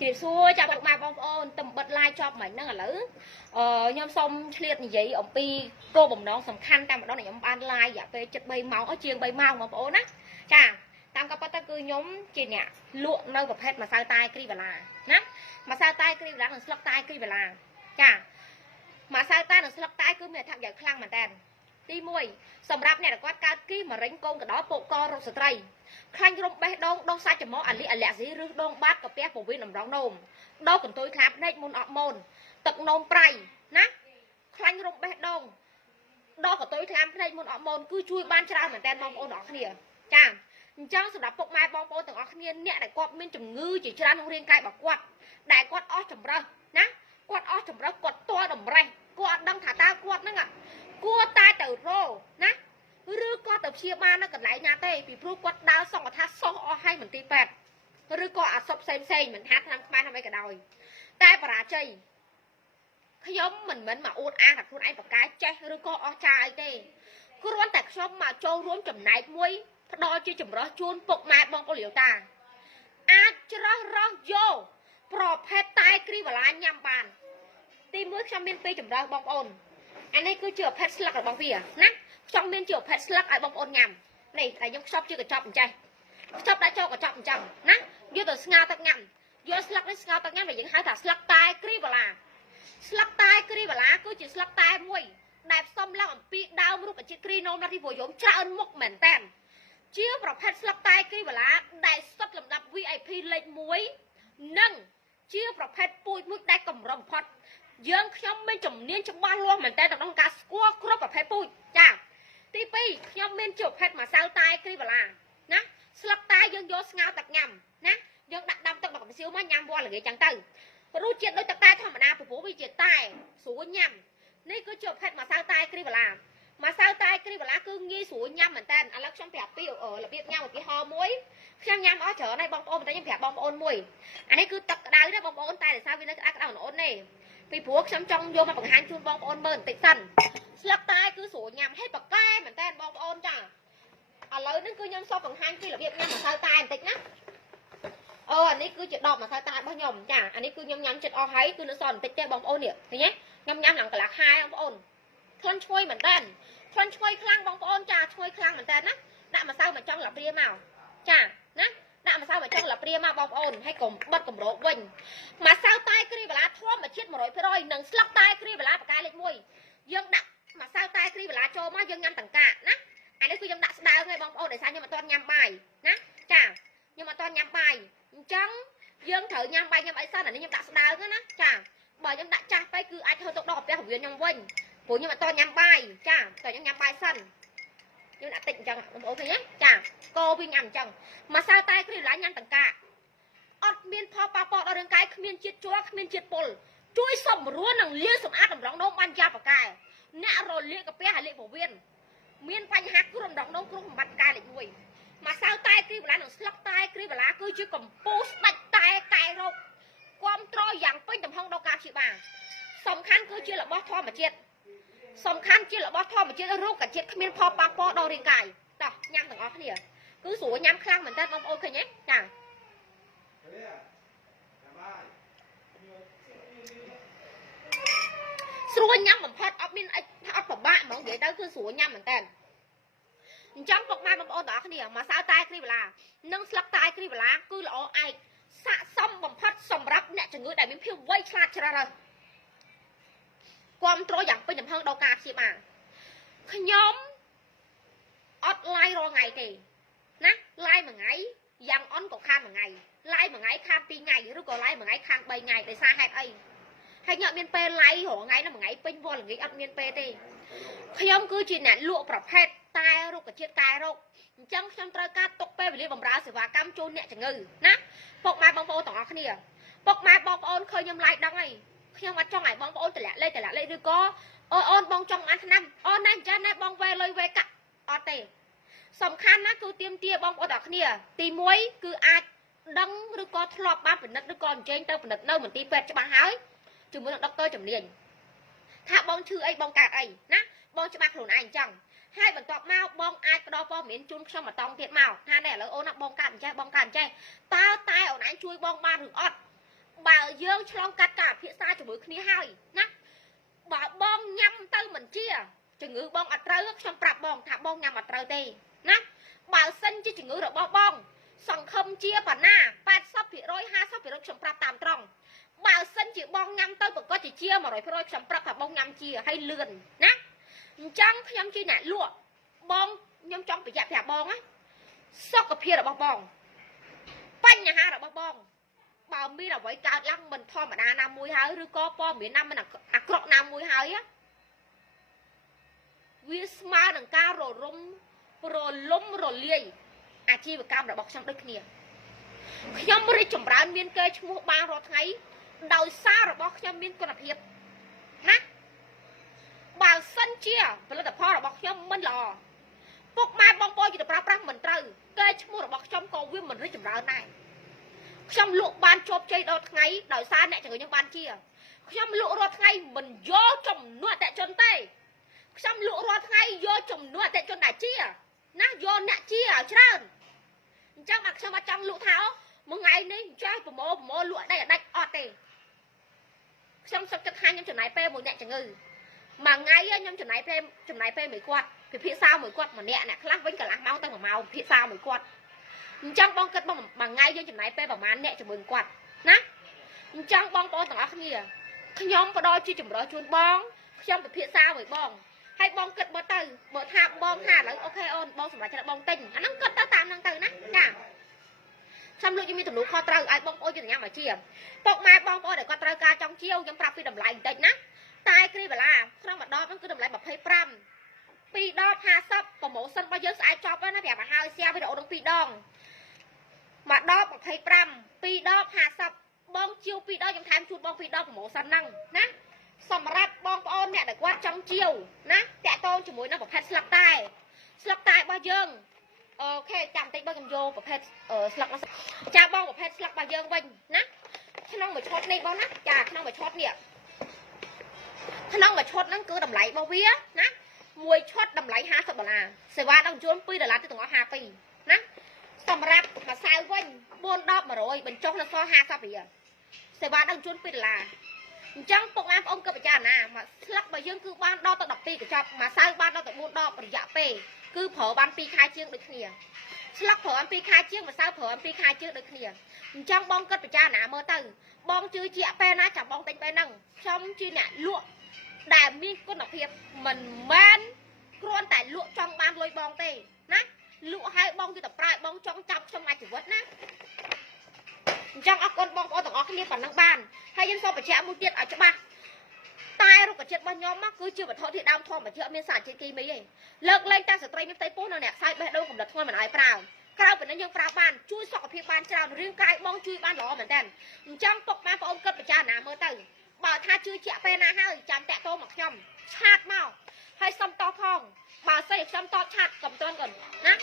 ជម្រាបសួរចាពុកម៉ែបងប្អូនទំបិទ live ចប់មិញហ្នឹងឥឡូវអឺខ្ញុំសូមឆ្លៀតនិយាយអំពីគោលបំណងសំខាន់តែម្ដងដែលខ្ញុំបាន live រយៈពេល73ម៉ោងអស់ជាង3ម៉ោងបងប្អូនណាចាតាមក៏ប៉ុន្តែគឺខ្ញុំជាអ្នកលក់នៅប្រភេទម្សៅតែគ្រីវ៉ាឡាណាម្សៅតែគ្រីវ៉ាឡានិងស្លឹកតែគ្រីវ៉ាឡាចាម្សៅតែនិងស្លឹកតែគឺមានអត្ថប្រយោជន៍ខ្លាំងមែនតើ ទី1សម្រាប់អ្នកដែលគាត់កើតគីមៈរេងកូនកដោពុកករោគស្ត្រីខ្លាញ់រំបេះដូងដុសសាច់ច្រមុះអាលីអាលាក់ស៊ីឬដងបាត់កាពះពោះវៀនតម្រងនោមដោកន្ទុយខ្លាភ្នែកមុនអត់មូនទឹកនោមប្រៃណាខ្លាញ់រំបេះដូងដោកន្ទុយខ្លាភ្នែកមុនអត់មូនគឺជួយបានច្រើនមែនតើបងប្អូនទាំងអស់គ្នាចាអញ្ចឹងសម្រាប់ពុកម៉ែបងប្អូនទាំងអស់គ្នាអ្នកដែលគាត់មានជំងឺជាច្រើនក្នុងរាងកាយរបស់គាត់ដែលគាត់អស់ចម្រើសណាគាត់អស់ចម្រើសគាត់ទាល់តម្រេះគាត់អត់ដឹងថាតើគាត់ហ្នឹងគួរតែទៅរោណាឬក៏ទៅព្យា បាលនៅកន្លែងណាទេពីព្រោះគាត់ដើរសង្កថាសោះអស់ហើយមន្ទីរពេទ្យឬក៏អាសពផ្សេងផ្សេងមិនថាឆ្នាំខ្មែរធ្វើអីក៏ដោយតែបរាជ័យខ្ញុំមិនមែនមកអួតអាងថាខ្លួនឯងបកកែចេះឬក៏អស់ចាអីទេគ្រាន់តែខ្ញុំមកចូលរួមចំណែកមួយផ្ដល់ជាចម្រោះជូនពុកម៉ែបងប្អូនលាវតា អាចច្រោះរោះយកប្រភេទតែគ្រីវ៉ាឡាញ៉ាំបាន ទីមួយខ្ញុំមានពីរចម្រោះបងប្អូនអានេះគឺជាប្រភេទស្លឹករបស់វាណា ខ្ញុំមានជាប្រភេទស្លឹកឲ្យបងប្អូនញ៉ាំនេះតែខ្ញុំខ្ចប់ជាកញ្ចប់អញ្ចេះខ្ចប់ដាក់ចូលកញ្ចប់អញ្ចឹងណាយកទៅស្ងោរទឹកញ៉ាំយកស្លឹកនេះស្ងោរទឹកញ៉ាំដែលយើងហៅថាស្លឹកតែគ្រីវ៉ាឡាស្លឹកតែគ្រីវ៉ាឡាគឺជាស្លឹកតែមួយដែលផ្សំឡើងអំពីដើមរុក្ខជាតិគ្រីណូមណាទីវយមច្រើនមុខមែនតើជាប្រភេទស្លឹកតែគ្រីវ៉ាឡាដែលសុទ្ធលំដាប់ VIP លេខ1និងជាប្រភេទពូជមួយដែលកម្របំផុតយើងខ្ញុំមានជំនាញច្បាស់លាស់មែនតើក្នុងការស្គាល់គ្រប់ប្រភេទពូជចា ទី2ខ្ញុំមានជាប្រភេទម្សៅតែគ្រីវ៉ាឡាណាស្លឹកតែយើងយកស្ងោរទឹកញ៉ាំណាយើងដាក់ដាំទឹកមកកំសៀវមកញ៉ាំវល់ល្ងាចចឹងទៅរសជាតិដូចទឹកតែធម្មតាពីព្រោះវាជាតែស្រួលញ៉ាំនេះគឺជាប្រភេទម្សៅតែគ្រីវ៉ាឡាម្សៅតែគ្រីវ៉ាឡាគឺងាយស្រួលញ៉ាំមែនតើឥឡូវខ្ញុំប្រាប់ពីរបៀបញ៉ាំឧទាហរណ៍មួយខ្ញុំញ៉ាំអស់ច្រើនហើយបងប្អូនតែខ្ញុំប្រាប់បងប្អូនមួយអានេះគឺទឹកក្តៅទេបងប្អូនតែដោយសារវានៅក្តៅក្តៅអូនទេពីព្រោះខ្ញុំចង់យកមកបង្ហាញជូនបងប្អូនមើលបន្តិចសិន ស្លឹកតែគឺស្រួលញ៉ាំហេតុបកែមែនតើបងប្អូនចាឥឡូវនេះគឺខ្ញុំសូមបង្ហាញពីរបៀបញ៉ាំម្សៅតែបន្តិចណាអូអានេះគឺជាដបម្សៅតែរបស់ខ្ញុំចាអានេះគឺខ្ញុំញ៉ាំចិត្តអស់ហើយគឺនៅសល់បន្តិចទេបងប្អូននេះឃើញទេខ្ញុំញ៉ាំឡើងកន្លះខែបងប្អូនក្លិនឈ្ងុយមែនតើក្លិនឈ្ងុយខ្លាំងបងប្អូនចាឈ្ងុយខ្លាំងមែនតើណាដាក់ម្សៅមកចង់លាព្រាមកចាណាដាក់ម្សៅមកចង់លាព្រាមកបងប្អូនហើយកុំបិទកម្រោកវិញម្សៅតែគ្រីវ៉ាឡាធម្មជាតិ100%និងស្លឹកតែគ្រីវ៉ាឡាបកាយលេខ1យើងដាក់ម្សៅតែគ្រីវ៉ាឡា ចូលមកយើងញ៉ាំតង្កាណាអានេះគឺខ្ញុំដាក់ស្ដើងហើយបងប្អូនដោយសារខ្ញុំអត់ទាន់ញ៉ាំបាយណាចាខ្ញុំអត់ទាន់ញ៉ាំបាយអញ្ចឹងយើងត្រូវញ៉ាំបាយញ៉ាំអីសិនអានេះខ្ញុំដាក់ស្ដើងណាចាបើខ្ញុំដាក់ចាស់ទៅគឺអាចធ្វើទុកដល់កាពះពវៀនខ្ញុំវិញព្រោះខ្ញុំអត់ទាន់ញ៉ាំបាយចាតែខ្ញុំញ៉ាំបាយសិនយើងដាក់តិចអញ្ចឹងបងប្អូនឃើញទេចាកោវិញញ៉ាំអញ្ចឹងម្សៅតែគ្រីវ៉ាឡាញ៉ាំតង្កាអត់មានផលប៉ះពាល់ដល់រាងកាយគ្មានជាតិជ័រគ្មានជាតិពុលជួយសម្រួលនិងលាងសម្អាតតម្រងនោមបានយ៉ាងប្រកែ អ្នករលាកកាពះហើយលាកពោះវៀនមានបញ្ហាគ្រោះតម្រងនោមគ្រោះបំបត្តិកាយលេខ1ម្សៅតែគ្រីវ៉ាឡានិងស្លឹកតែគ្រីវ៉ាឡាគឺជាកម្ពុជាស្ដាច់តែកែរោគគ្រប់ត្រយ៉ាងពេញទំហឹងដល់ការព្យាបាលសំខាន់គឺជារបស់ធម្មជាតិសំខាន់ជារបស់ធម្មជាតិរោគជាតិគ្មានផលប៉ះពាល់ដល់រាងកាយតោះញ៉ាំទាំងអស់គ្នាគឺស្រួលញ៉ាំខ្លាំងមែនតើបងប្អូនឃើញទេចា ស្រួលញ៉ាំបំផុតអត់មានអីអត់ពិបាកហ្មងនិយាយទៅគឺស្រួលញ៉ាំមែនតើអញ្ចឹងពុកម៉ែបងប្អូនទាំងអស់គ្នាមកសៅតែគ្រីវ៉ាឡានិងស្លឹកតែគ្រីវ៉ាឡាគឺល្អឯកស័កសមបំផុតសម្រាប់អ្នកជំងឺដែលមានភាពវៃឆ្លាតច្រឡឹងគ្រប់គ្រងយ៉ាងពេញទំហឹងដល់ការព្យាបាលខ្ញុំអត់ឡាយរាល់ថ្ងៃទេណាឡាយមួយថ្ងៃយ៉ាងអន់ក៏ខានមួយថ្ងៃឡាយមួយថ្ងៃខានពីរថ្ងៃឬក៏ឡាយមួយថ្ងៃខាន3ថ្ងៃដោយសារហេតុអី ហើយខ្ញុំអត់មានពេលឡាយរាល់ថ្ងៃណាមួយថ្ងៃពេញវល់ល្ងាចអត់មានពេលទេខ្ញុំគឺជាអ្នកលក់ប្រភេទតែរុក្ខជាតិកែរោគអញ្ចឹងខ្ញុំត្រូវការទុកពេលវេលាបម្រើសេវាកម្មជូនអ្នកជំងឺណាពុកម៉ែបងប្អូនទាំងអស់គ្នាពុកម៉ែបងប្អូនឃើញខ្ញុំឡាយដឹងហើយខ្ញុំអត់ចង់ឲ្យបងប្អូនតម្លាក់លេខតម្លាក់លេខឬក៏អូនអូនបងចង់បានឆ្នាំអូនណាអញ្ចឹងណាបងវេលុយវេកាក់អត់ទេសំខាន់ណាគឺទៀមទាបងប្អូនទាំងគ្នា ទី1គឺអាចដឹងឬក៏ធ្លាប់បានពិនិត្យឬក៏អញ្ជើញទៅពិនិត្យនៅមន្ទីរពេទ្យច្បាស់ហើយ ជាមួយនឹងដុកទ័រជំនាញថាបងឈឺអីបងកើតអីណាបងច្បាស់ខ្លួនឯងអញ្ចឹងហើយបន្ទាប់មកបងអាចផ្ដល់ព័ត៌មានជូនខ្ញុំបន្តទៀតមកថានេះឥឡូវអូនណាបងកើតអញ្ចេះបងកើតអញ្ចេះតើតែអូនឯងជួយបងបានឬអត់បើយើងឆ្លងកាត់ការពិភាក្សាជាមួយគ្នាហើយណាបើបងញ៉ាំទៅមិនជាជំងឺបងអត់ត្រូវខ្ញុំប្រាប់បងថាបងញ៉ាំអត់ត្រូវទេណាបើសិនជាជំងឺរបស់បង សង្ឃឹមជាបណ្ណា80% 50%ខ្ញុំប្រាប់តាមត្រង់ បើសិនជាបងញ៉ាំទៅប្រកាសជាជា100%ខ្ញុំប្រាប់ថាបងញ៉ាំជាហើយលឿនណាអញ្ចឹងខ្ញុំជាអ្នកលក់បងខ្ញុំចង់ប្រយ័ត្នប្រាប់បងណាសុខភាពរបស់បងបញ្ហារបស់បងបើមានអ្វីកើតឡើងមិនធម្មតាណាមួយហើយឬក៏ព័ត៌មានណាមិនអាក្រក់ណាមួយហើយណាវាស្មើនឹងការររំរលំរលាយអាជីវកម្មរបស់ខ្ញុំដូចគ្នាខ្ញុំរីកចម្រើនមានកេរ្តិ៍ឈ្មោះបានរាល់ថ្ងៃ ដោយសាររបស់ខ្ញុំមានគុណភាពណាបើសិនជាផលិតផលរបស់ខ្ញុំមិនល្អពុកម៉ែបងប្អូនជាប្រើប្រាស់មិនត្រូវកេរ្តិ៍ឈ្មោះរបស់ខ្ញុំក៏វាមិនរីកចម្រើនដែរខ្ញុំលក់បានជោគជ័យដល់ថ្ងៃដោយសារអ្នកជំងឺខ្ញុំបានជាខ្ញុំលក់រាល់ថ្ងៃមិនយកចំនួនអតិជនទេខ្ញុំលក់រាល់ថ្ងៃយកចំនួនអតិជនដែលជាណាយកអ្នកជាឲ្យច្រើនអញ្ចឹងមកខ្ញុំអត់ចង់លក់ថាអូមួយថ្ងៃនេះចាស់ប្រមោប្រមោលក់ដៃអដាច់អត់ទេ ខ្ញុំសុខចិត្តថាខ្ញុំចំណាយពេលមួយអ្នកជំងឺមួយថ្ងៃខ្ញុំចំណាយពេលចំណាយពេលមួយគាត់ពិភាក្សាមួយគាត់ម្នាក់អ្នកខ្លះវិញកន្លះម៉ោងទៅ1ម៉ោងពិភាក្សាមួយគាត់អញ្ចឹងបងគិតបងមួយថ្ងៃយើងចំណាយពេលប្រហែលអ្នកជាមួយគាត់ណាអញ្ចឹងបងប្អូនទាំងអស់គ្នាខ្ញុំផ្ដល់ជាចម្រោះជូនបងខ្ញុំពិភាក្សាមួយបងហើយបងគិតមើលទៅបើថាបងថាឥឡូវអូខេអូនបងសម្រាប់ចិត្តបងទិញអាហ្នឹងគិតទៅតាមហ្នឹងទៅណាចាខ្ញុំលោកយើងមានទំនួលខុសត្រូវឲ្យបង ប្អូនជាញ៉ាំអាជីពុកម៉ែបងប្អូនដែលគាត់ត្រូវការចង់ជាវខ្ញុំប្រាប់ពីតម្លៃបន្តិចណាតែគ្រីបាឡាក្នុងមួយដបហ្នឹងគឺតម្លៃ25ពីរដប50ប្រម៉ូសិនរបស់យើងស្អែកចប់ហើយណាប្រាប់ឲ្យហើយ share វីដេអូនឹង2ដងមួយដប25ពីរដប50បងជាវពីរដងខ្ញុំថែមជូនបងពីរដបប្រម៉ូសិនហ្នឹងណាសម្រាប់បងប្អូនអ្នកដែលគាត់ចង់ជាវណាតាក់ទងជាមួយនឹងប្រភេទស្លឹកតែស្លឹកតែរបស់យើង អូខេចាំតិចបងខ្ញុំយកប្រភេទស្លឹកចាបងប្រភេទស្លឹករបស់យើងវិញណាក្នុងមួយឈុតនេះបងណាចាក្នុងមួយឈុតនេះក្នុងមួយឈុតហ្នឹងគឺតម្លៃរបស់វាណាមួយឈុតតម្លៃ50ដុល្លារសេវាដឹកជញ្ជូន2ដុល្លារទៅទាំងអស់52ណាសម្រាប់ម្សៅវិញ4ដប100បញ្ចុះនៅសល់50រៀលសេវាដឹកជញ្ជូន2ដុល្លារអញ្ចឹងពុកម៉ែបងប្អូនគិតពិចារណាមកស្លឹករបស់យើងគឺបានដល់ទៅ12កញ្ចប់មួយសៅបានដល់ទៅ4ដបរយៈពេល គឺប្រើបាន2ខែជាងដូចគ្នាស្លឹកប្រើបាន2ខែជាងមួយសៅប្រើបាន2ខែជាងដូចគ្នាអញ្ចឹងបងគិតពិចារណាមើលទៅបងជឿជាក់ពេលណាចាំបងទិញពេលហ្នឹងខ្ញុំជាអ្នកលក់ដែលមានគុណភាពមិនមែនគ្រាន់តែលក់ចង់បានលុយបងទេណាលក់ឲ្យបងគឺតែប្រើបងចង់ចាប់ខ្ញុំអាចជីវិតណាអញ្ចឹងអរគុណបងប្អូនទាំងអស់គ្នាប៉ុណ្ណឹងបានហើយយើងសូមបញ្ជាក់មួយទៀតឲ្យច្បាស់ តែរុក្ខជាតិរបស់ខ្ញុំមកគឺជាវត្ថុធាតុដើមធម្មជាតិអត់មានសារជាតិគីមីទេលើកលែងតែស្ត្រីមានផ្ទៃពោះនៅអ្នកខ្សែបេះដូងកម្រិតធ្ងន់មិនឲ្យប្រើក្រៅពីនេះយើងប្រើបានជួយសុខភាពបានច្រើនរាងកាយបងជួយបានល្អមែនតើអញ្ចឹងពុកម៉ែបងអូនគិតពិចារណាមើលទៅបើថាជឿជាក់ពេលណាហើយចាំតាក់ទោមកខ្ញុំឆាតមកហើយសុំតផងបើសិនខ្ញុំតបឆាតកំតន់កូនណា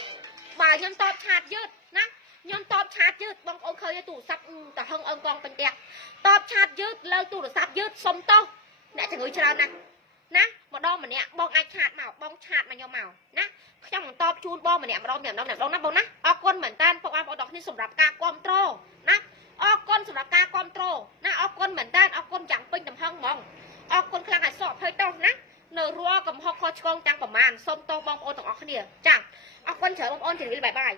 បើខ្ញុំតបឆាតយឺតណាខ្ញុំតបឆាតយឺតបងប្អូនឃើញទូរស័ព្ទតហឹងអង្គងពេញផ្ទះតបឆាតយឺតលើទូរស័ព្ទយឺតសុំតោ អ្នកជំងឺច្រើនណាស់ណាម្ដងម្នាក់បងអាចឆាតមកបងឆាតមកខ្ញុំមកណាខ្ញុំនឹងតបជូនបងម្នាក់ម្ដងម្នាក់ម្ដងម្នាក់ម្ដងណាបងណាអរគុណមែនតើពុកបងប្អូនគ្នាសម្រាប់ការគ្រប់គ្រងណាអរគុណសម្រាប់ការគ្រប់គ្រងណាអរគុណមែនតើអរគុណយ៉ាងពេញទំហឹងហ្មងអរគុណខ្លាំងឲ្យសក់ភ័យទោសណានៅរាល់កំហុសខុសឆ្គងទាំងប្រមាណសូមទោសបងប្អូនទាំងអស់គ្នាចាអរគុណច្រើនបងប្អូនជម្រាបបាយបាយ